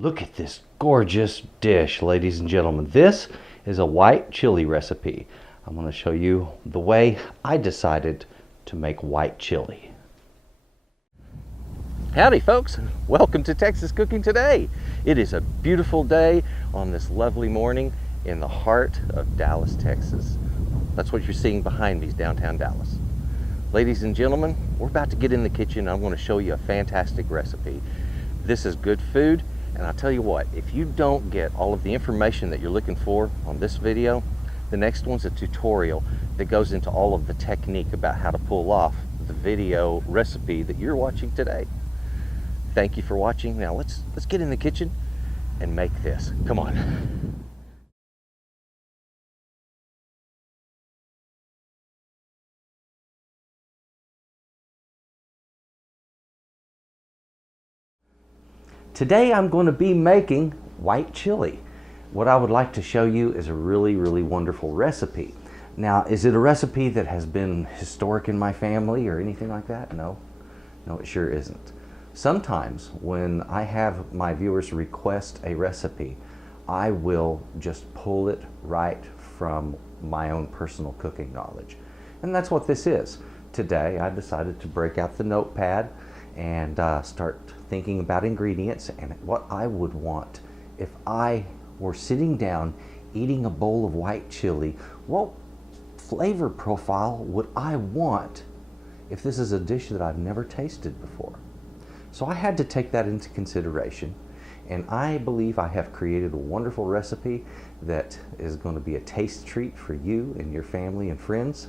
Look at this gorgeous dish, ladies and gentlemen. This is a white chili recipe. I'm going to show you the way I decided to make white chili. Howdy folks, welcome to Texas Cooking Today. It is a beautiful day on this lovely morning in the heart of Dallas, Texas. That's what you're seeing behind me is downtown Dallas. Ladies and gentlemen, we're about to get in the kitchen. I'm going to show you a fantastic recipe. This is good food, and I'll tell you what, if you don't get all of the information that you're looking for on this video, the next one's a tutorial that goes into all of the technique about how to pull off the video recipe that you're watching today. Thank you for watching. Now let's get in the kitchen and make this. Come on. Today I'm going to be making white chili. What I would like to show you is a really wonderful recipe. Now, is it a recipe that has been historic in my family or anything like that? No, it sure isn't. Sometimes when I have my viewers request a recipe, I will just pull it right from my own personal cooking knowledge. And that's what this is. Today I decided to break out the notepad and start thinking about ingredients and what I would want if I were sitting down eating a bowl of white chili. What flavor profile would I want if this is a dish that I've never tasted before? So I had to take that into consideration, and I believe I have created a wonderful recipe that is going to be a taste treat for you and your family and friends,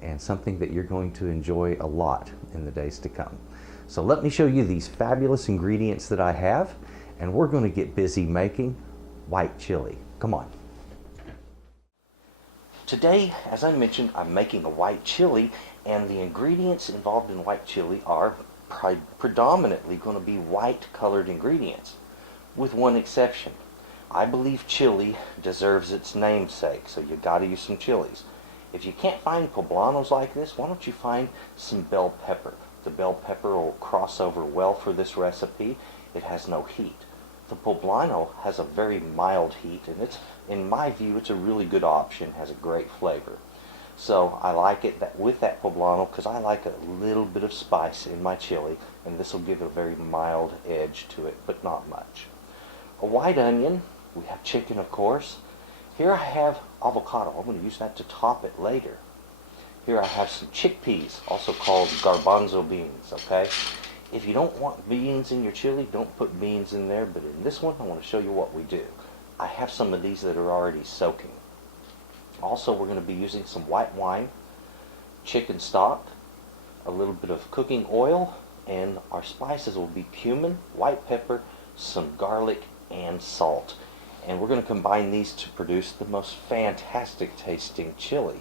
and something that you're going to enjoy a lot in the days to come. So let me show you these fabulous ingredients that I have, and we're going to get busy making white chili. Come on. Today, as I mentioned, I'm making a white chili, and the ingredients involved in white chili are predominantly going to be white colored ingredients, with one exception. I believe chili deserves its namesake, so you got to use some chilies. If you can't find poblanos like this, why don't you find some bell pepper? The bell pepper will cross over well for this recipe. It has no heat. The poblano has a very mild heat, and it's, in my view, it's a really good option, has a great flavor. So I like it with that poblano because I like a little bit of spice in my chili, and this will give a very mild edge to it, but not much. A white onion, we have chicken of course. Here I have avocado. I'm going to use that to top it later. Here I have some chickpeas, also called garbanzo beans, okay? If you don't want beans in your chili, don't put beans in there, but in this one I want to show you what we do. I have some of these that are already soaking. Also, we're going to be using some white wine, chicken stock, a little bit of cooking oil, and our spices will be cumin, white pepper, some garlic, and salt. And we're going to combine these to produce the most fantastic tasting chili.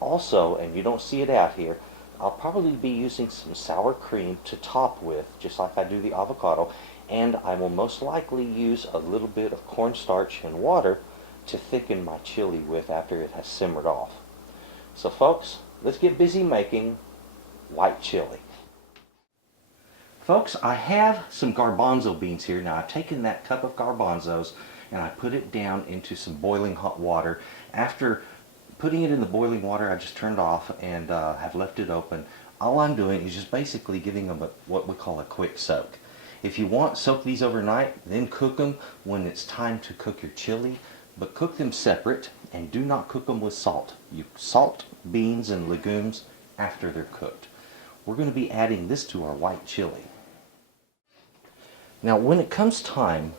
Also, and you don't see it out here, I'll probably be using some sour cream to top with, just like I do the avocado, and I will most likely use a little bit of cornstarch and water to thicken my chili with after it has simmered off. So folks, let's get busy making white chili. Folks, I have some garbanzo beans here. Now I've taken that cup of garbanzos and I put it down into some boiling hot water. After putting it in the boiling water, I just turned off and have left it open. All I'm doing is just basically giving them what we call a quick soak. If you want, soak these overnight, then cook them when it's time to cook your chili, but cook them separate and do not cook them with salt. You salt beans and legumes after they're cooked. We're going to be adding this to our white chili. Now when it comes time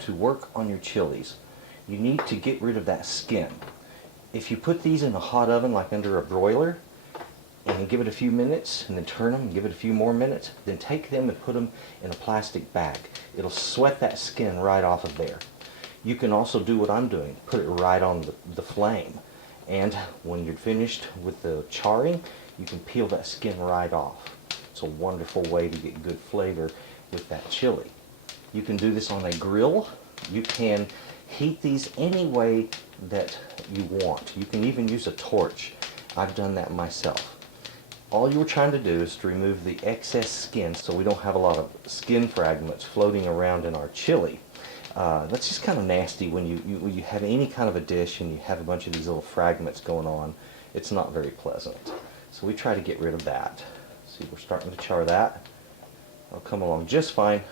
to work on your chilies, you need to get rid of that skin. If you put these in a hot oven like under a broiler and give it a few minutes and then turn them and give it a few more minutes, then take them and put them in a plastic bag. It'll sweat that skin right off of there. You can also do what I'm doing, put it right on the flame, and when you're finished with the charring, you can peel that skin right off. It's a wonderful way to get good flavor with that chili. You can do this on a grill. You can heat these any way that you want. You can even use a torch. I've done that myself. All you're trying to do is to remove the excess skin so we don't have a lot of skin fragments floating around in our chili. That's just kind of nasty when you have any kind of a dish and you have a bunch of these little fragments going on. It's not very pleasant. So we try to get rid of that. See, we're starting to char that. It'll come along just fine.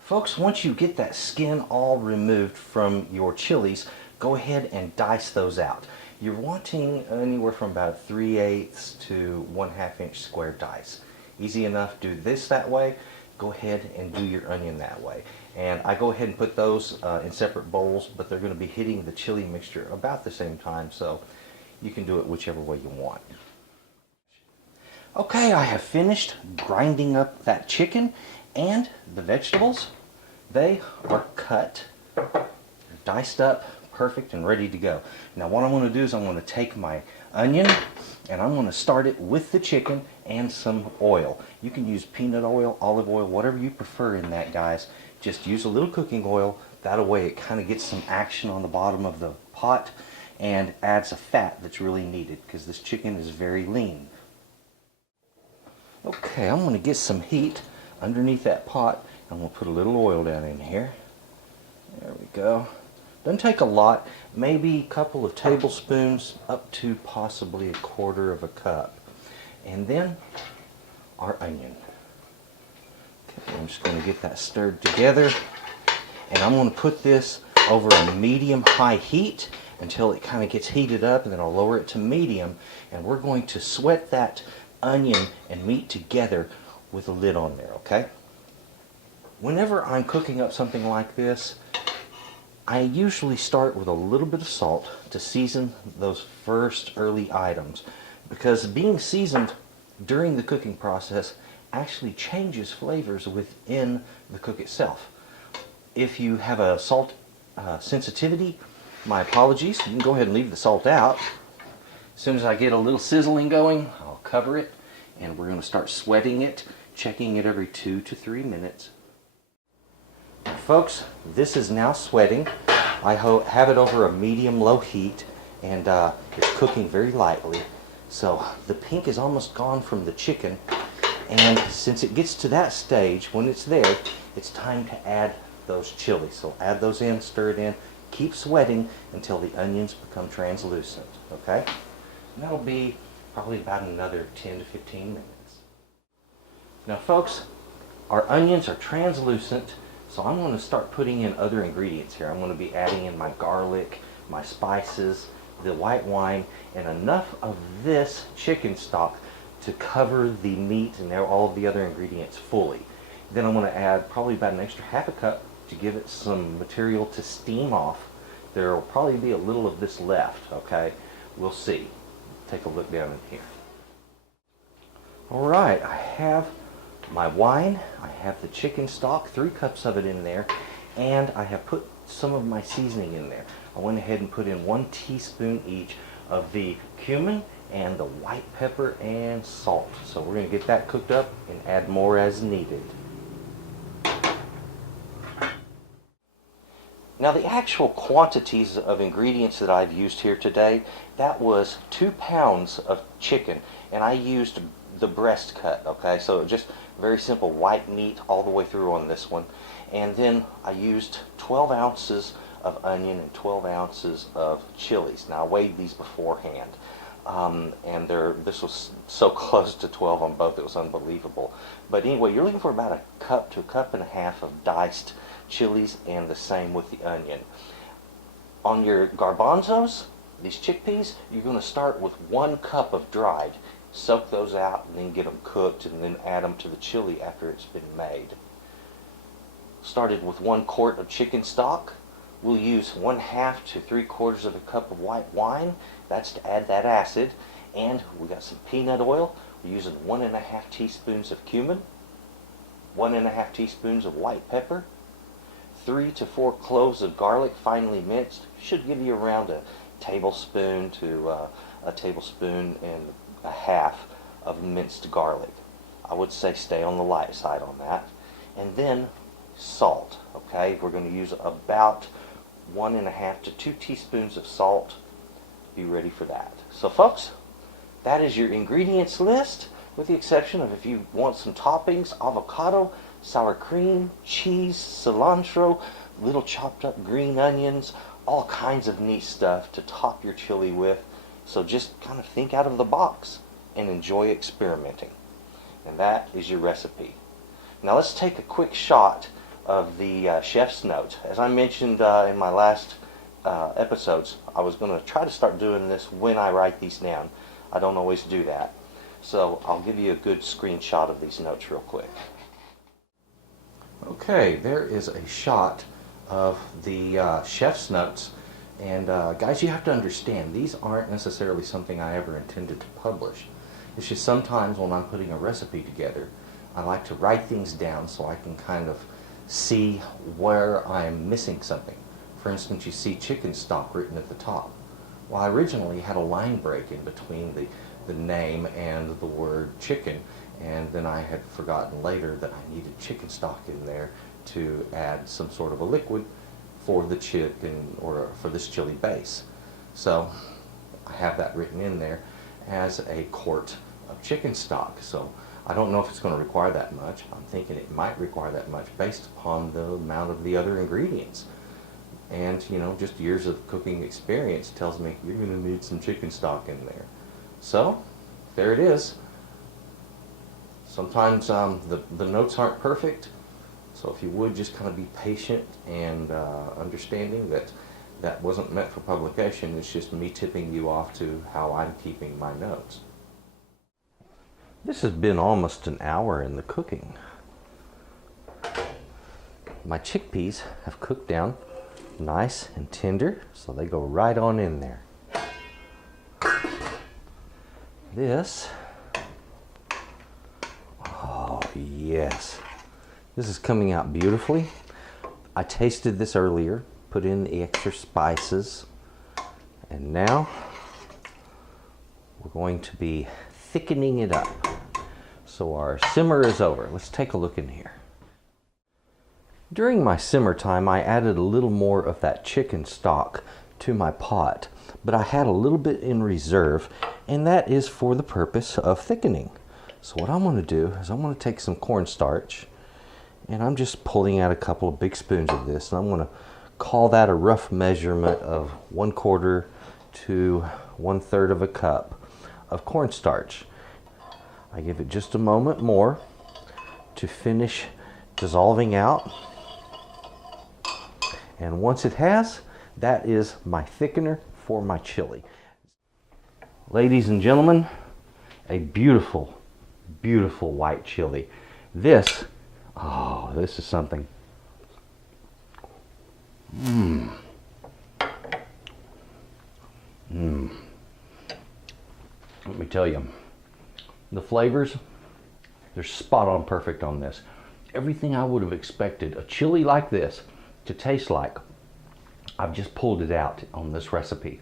Folks, once you get that skin all removed from your chilies, go ahead and dice those out. You're wanting anywhere from about 3/8 to 1/2 inch square dice. Easy enough, do this that way. Go ahead and do your onion that way. And I go ahead and put those in separate bowls, but they're going to be hitting the chili mixture about the same time, so you can do it whichever way you want. Okay, I have finished grinding up that chicken and the vegetables. They are cut, diced up, perfect and ready to go. Now what I'm going to do is I'm going to take my onion and I'm going to start it with the chicken and some oil. You can use peanut oil, olive oil, whatever you prefer in that, guys. Just use a little cooking oil. That way it kind of gets some action on the bottom of the pot and adds a fat that's really needed because this chicken is very lean. Okay, I'm going to get some heat underneath that pot. I'm going to put a little oil down in here. There we go. Doesn't take a lot, maybe a couple of tablespoons up to possibly 1/4 of a cup. And then our onion. Okay, I'm just going to get that stirred together. And I'm going to put this over a medium-high heat until it kind of gets heated up, and then I'll lower it to medium. And we're going to sweat that onion and meat together with a lid on there, okay? Whenever I'm cooking up something like this, I usually start with a little bit of salt to season those first early items, because being seasoned during the cooking process actually changes flavors within the cook itself. If you have a salt sensitivity, my apologies, you can go ahead and leave the salt out. As soon as I get a little sizzling going, I'll cover it, and we're going to start sweating it, checking it every 2 to 3 minutes. Now, folks, this is now sweating. I have it over a medium-low heat, and it's cooking very lightly. So the pink is almost gone from the chicken, and since it gets to that stage, when it's there, it's time to add those chilies. So add those in, stir it in, keep sweating until the onions become translucent, okay? And that'll be probably about another 10 to 15 minutes. Now folks, our onions are translucent, so I'm going to start putting in other ingredients here. I'm going to be adding in my garlic, my spices, the white wine, and enough of this chicken stock to cover the meat and all of the other ingredients fully. Then I'm going to add probably about an extra 1/2 cup to give it some material to steam off. There will probably be a little of this left, okay? We'll see. Take a look down in here. Alright, I have my wine, I have the chicken stock, 3 cups of it in there, and I have put some of my seasoning in there. I went ahead and put in 1 teaspoon each of the cumin and the white pepper and salt. So we're going to get that cooked up and add more as needed. Now the actual quantities of ingredients that I've used here today, that was 2 pounds of chicken, and I used the breast cut, okay? So just very simple white meat all the way through on this one. And then I used 12 ounces of onion and 12 ounces of chilies. Now I weighed these beforehand, and this was so close to 12 on both, it was unbelievable. But anyway, you're looking for about 1 cup to 1.5 cups of diced chilies, and the same with the onion. On your garbanzos, these chickpeas, you're going to start with 1 cup of dried. Soak those out and then get them cooked, and then add them to the chili after it's been made. Started with 1 quart of chicken stock. We'll use 1/2 to 3/4 of a cup of white wine. That's to add that acid. And we got some peanut oil. We're using 1.5 teaspoons of cumin, 1.5 teaspoons of white pepper, 3 to 4 cloves of garlic finely minced. Should give you around a tablespoon to a tablespoon and 1/2 of minced garlic. I would say stay on the light side on that. And then salt, okay? We're going to use about 1.5 to 2 teaspoons of salt. Be ready for that. So folks, that is your ingredients list, with the exception of if you want some toppings, avocado, sour cream, cheese, cilantro, little chopped up green onions, all kinds of neat stuff to top your chili with. So just kind of think out of the box and enjoy experimenting. And that is your recipe. Now let's take a quick shot of the chef's notes. As I mentioned in my last episodes, I was going to try to start doing this when I write these down. I don't always do that. So I'll give you a good screenshot of these notes real quick. Okay, there is a shot of the chef's notes. And guys, you have to understand, these aren't necessarily something I ever intended to publish. It's just sometimes when I'm putting a recipe together, I like to write things down so I can kind of see where I'm missing something. For instance, you see chicken stock written at the top. Well, I originally had a line break in between the name and the word chicken, and then I had forgotten later that I needed chicken stock in there to add some sort of a liquid for the chicken, or for this chili base. So I have that written in there as a quart of chicken stock. So I don't know if it's going to require that much. I'm thinking it might require that much based upon the amount of the other ingredients. And, you know, just years of cooking experience tells me you're going to need some chicken stock in there. So there it is. Sometimes the notes aren't perfect. So if you would just kind of be patient and understanding that that wasn't meant for publication. It's just me tipping you off to how I'm keeping my notes. This has been almost an hour in the cooking. My chickpeas have cooked down nice and tender, so they go right on in there. This, oh yes, this is coming out beautifully. I tasted this earlier, put in the extra spices, and now we're going to be thickening it up. So our simmer is over. Let's take a look in here. During my simmer time, I added a little more of that chicken stock to my pot, but I had a little bit in reserve, and that is for the purpose of thickening. So what I'm going to do is I'm going to take some cornstarch, and I'm just pulling out a couple of big spoons of this, and I'm going to call that a rough measurement of 1/4 to 1/3 of a cup of cornstarch. I give it just a moment more to finish dissolving out. And once it has, that is my thickener for my chili. Ladies and gentlemen, a beautiful, beautiful white chili. This, oh, this is something. Let me tell you, the flavors, they're spot on perfect on this. Everything I would have expected a chili like this to taste like, I've just pulled it out on this recipe.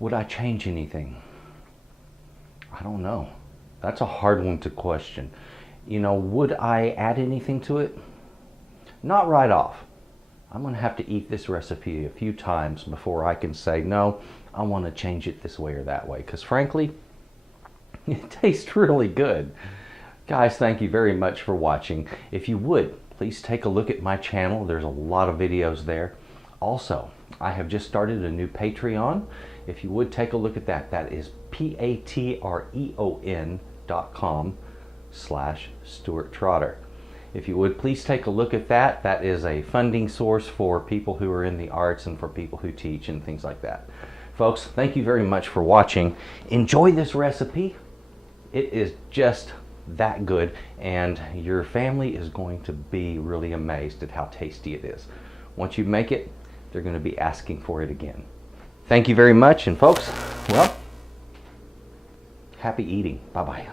Would I change anything? I don't know. That's a hard one to question. You know, would I add anything to it? Not right off. I'm going to have to eat this recipe a few times before I can say, no, I want to change it this way or that way. Because frankly, it tastes really good. Guys, thank you very much for watching. If you would, please take a look at my channel. There's a lot of videos there. Also, I have just started a new Patreon. If you would take a look at that, that is patreon.com/S.A.Trotter. If you would, please take a look at that. That is a funding source for people who are in the arts and for people who teach and things like that. Folks, thank you very much for watching. Enjoy this recipe. It is just that good, and your family is going to be really amazed at how tasty it is. Once you make it, they're going to be asking for it again. Thank you very much, and folks, well, happy eating. Bye-bye.